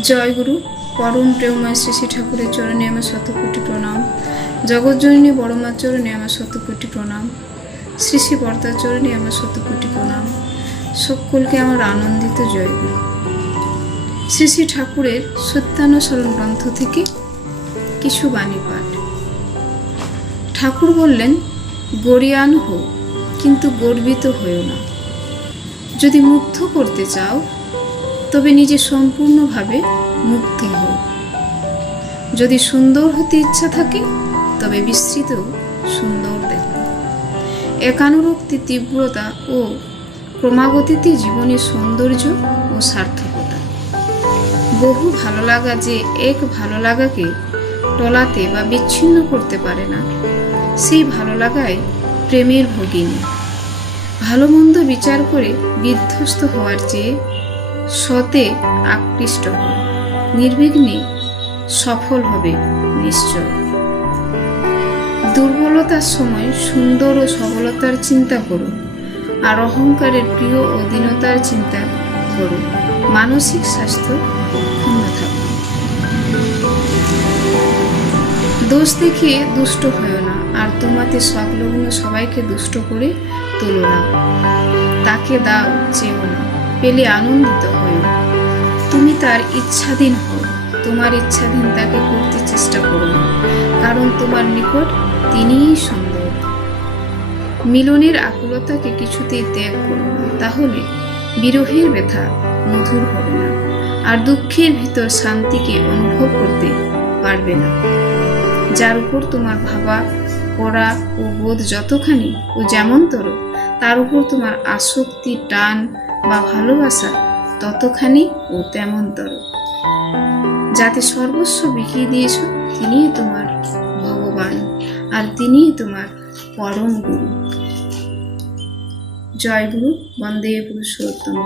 জয়গুরু, পরম প্রেমময় শ্রী শ্রী ঠাকুরের চরণে আমার শতকোটি প্রণাম। জগৎজননী বড়মার চরণে আমার শতকোটি প্রণাম। শ্রী শ্রী বর্তার চরণে আমার শতকোটি প্রণাম। সকলকে আমার আনন্দিত জয়গুরু। শ্রী শ্রী ঠাকুরের সত্যানুসরণ গ্রন্থ থেকে কিছু বাণী পাঠ। ঠাকুর বললেন গরিয়ান হো কিন্তু গর্বিত হয়েও না। যদি মুগ্ধ করতে চাও তবে নিজে সম্পূর্ণভাবে মুক্তি হোক। যদি সুন্দর হতে ইচ্ছা থাকে, তবে বিস্তৃত সুন্দর দেখো। একানুরক্তি তীব্রতা ও ক্রমাগতিতে জীবনের সৌন্দর্য ও সার্থকতা। বহু ভালো লাগা যে এক ভালো লাগাকে টলাতে বা বিচ্ছিন্ন করতে পারে না, সেই ভালো লাগায় প্রেমের ভগিনী। ভালো মন্দ বিচার করে বিধ্বস্ত হওয়ার চেয়ে সতে আকৃষ্ট হও। নির্বিঘ্নে সফল হবে নিশ্চয়। দুর্বলতার সময় সুন্দর ও সবলতার চিন্তা করো আর অহংকারের প্রিয় ও দীনতার চিন্তা করো মানসিক স্বাস্থ্য অক্ষুণ্ণ থাকবে দোষ দেখিয়ে দুষ্ট হয়েও না, আর তোমাতে সংলগ্ন সবাইকে দুষ্ট করে তোলো না। তাকে দাও চেও না। পেলে আনন্দিত হয়েও তুমি তার ইচ্ছাধীন হও। তোমার ইচ্ছাধীন তাকে করতে চেষ্টা করো কারণ তোমার নিকট তিনিই সুন্দর মিলনের আকুলতাকে কিছুতেই ত্যাগ করো তাহলে বিরহের ব্যথা মধুর হবে না, আর দুঃখের ভিতর শান্তিকে অনুভব করতে পারবে না। যার উপর তোমার ভাবা পড়া ও বোধ যতখানি ও যেমনতর, তার উপর তোমার আসক্তি, টান বা ভালোবাসা ততখানি ও তেমনতর। যাতে সর্বস্ব বিকিয়ে দিয়েছ, তিনিই তোমার ভগবান আর তিনিই তোমার পরম গুরু। জয় গুরু, বন্দে পুরুষোত্তম।